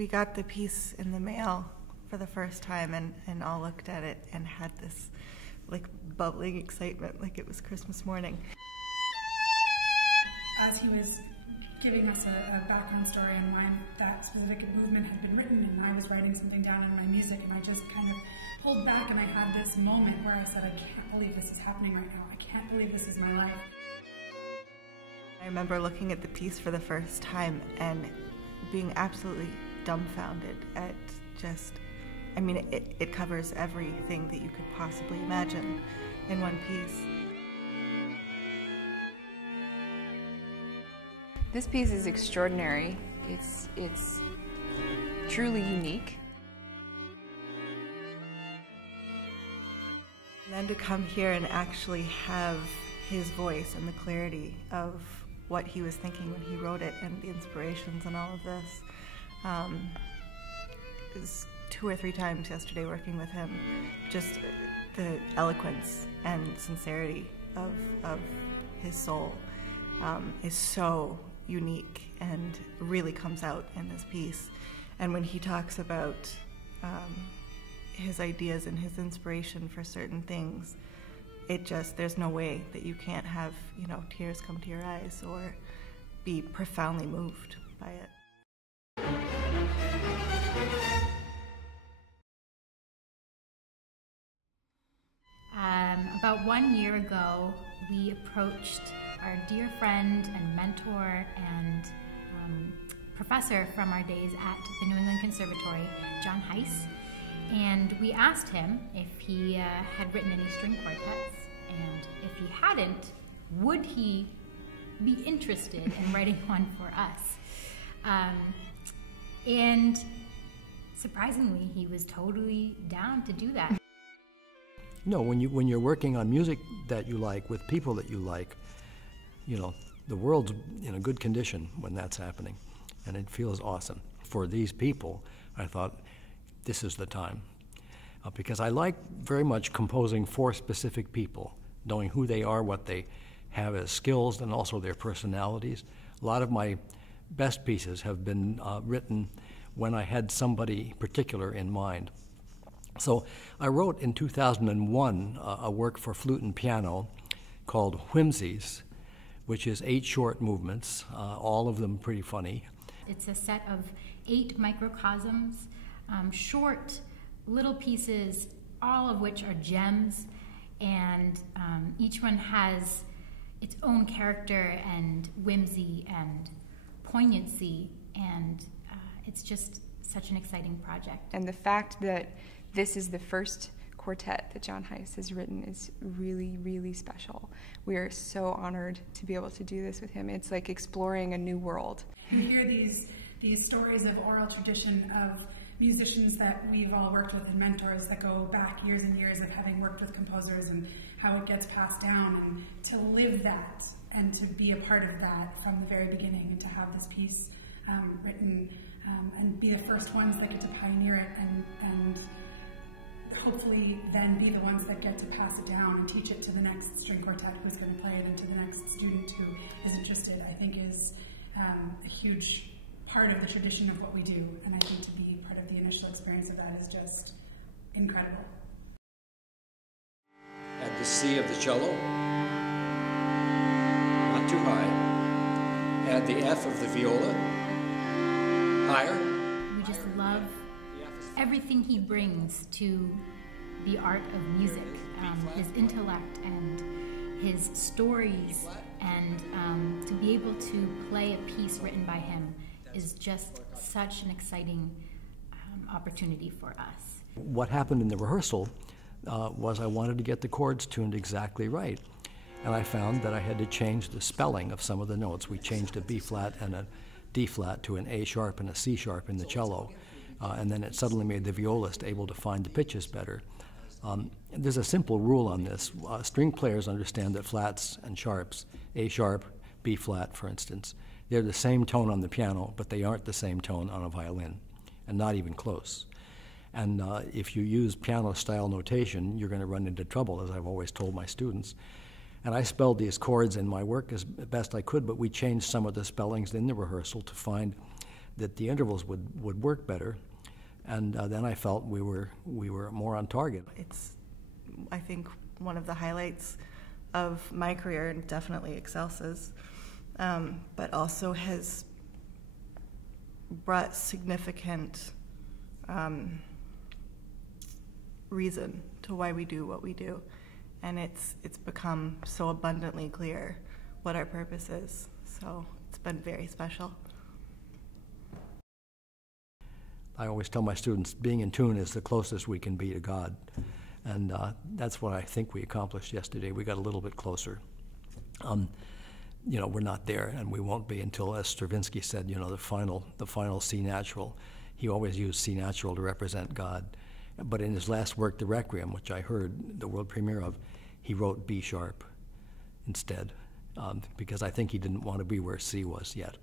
we got the piece in the mail for the first time and all looked at it and had this like bubbling excitement like it was Christmas morning. As he was giving us a background story on why that specific movement had been written, and I was writing something down in my music, and I just kind of pulled back and I had this moment where I said, I can't believe this is happening right now. I can't believe this is my life. I remember looking at the piece for the first time and being absolutely dumbfounded at just, I mean, it covers everything that you could possibly imagine in one piece. This piece is extraordinary. It's truly unique. And then to come here and actually have his voice and the clarity of what he was thinking when he wrote it and the inspirations and all of this. It was 2 or 3 times yesterday working with him. Just the eloquence and sincerity of his soul is so unique and really comes out in this piece. And when he talks about his ideas and his inspiration for certain things, it just, there's no way that you can't have, you know, tears come to your eyes or be profoundly moved by it. About 1 year ago, we approached our dear friend and mentor and professor from our days at the New England Conservatory, John Heiss, and we asked him if he had written any string quartets, and if he hadn't, would he be interested in writing one for us? And surprisingly, he was totally down to do that. No, when you're working on music that you like with people that you like, you know, the world's in a good condition when that's happening, and it feels awesome. For these people, I thought, this is the time. Because I like very much composing for specific people, knowing who they are, what they have as skills, and also their personalities. A lot of my best pieces have been written when I had somebody particular in mind. So I wrote in 2001 a work for flute and piano called Whimsies, which is 8 short movements, all of them pretty funny. It's a set of 8 microcosms, short little pieces, all of which are gems, and each one has its own character and whimsy and poignancy, and it's just such an exciting project. And the fact that this is the first quartet that John Heiss has written is really, really special. We are so honored to be able to do this with him. It's like exploring a new world. You hear these stories of oral tradition of musicians that we've all worked with and mentors that go back years and years of having worked with composers and how it gets passed down, and to live that and to be a part of that from the very beginning, and to have this piece written and be the first ones that get to pioneer it and hopefully then be the ones that get to pass it down and teach it to the next string quartet who's going to play it and to the next student who is interested, I think is a huge part of the tradition of what we do, and I think to be part of the initial experience of that is just incredible. At the C of the cello, not too high. Add the F of the viola, higher. We just love everything he brings to the art of music, his intellect and his stories, and to be able to play a piece written by him is just such an exciting opportunity for us. What happened in the rehearsal was I wanted to get the chords tuned exactly right. And I found that I had to change the spelling of some of the notes. We changed a B flat and a D flat to an A sharp and a C sharp in the cello. And then it suddenly made the violist able to find the pitches better. There's a simple rule on this. String players understand that flats and sharps, A sharp, B flat, for instance, they're the same tone on the piano, but they aren't the same tone on a violin, and not even close. And if you use piano-style notation, you're going to run into trouble, as I've always told my students. And I spelled these chords in my work as best I could, but we changed some of the spellings in the rehearsal to find that the intervals would work better, and then I felt we were more on target. It's, I think, one of the highlights of my career, and definitely Excelsa's, but also has brought significant reason to why we do what we do, and it's become so abundantly clear what our purpose is. So it's been very special. I always tell my students, being in tune is the closest we can be to God, and that's what I think we accomplished yesterday. We got a little bit closer. You know, we're not there, and we won't be until, as Stravinsky said, you know, the final C natural. He always used C natural to represent God. But in his last work, The Requiem, which I heard the world premiere of, he wrote B sharp instead, because I think he didn't want to be where C was yet.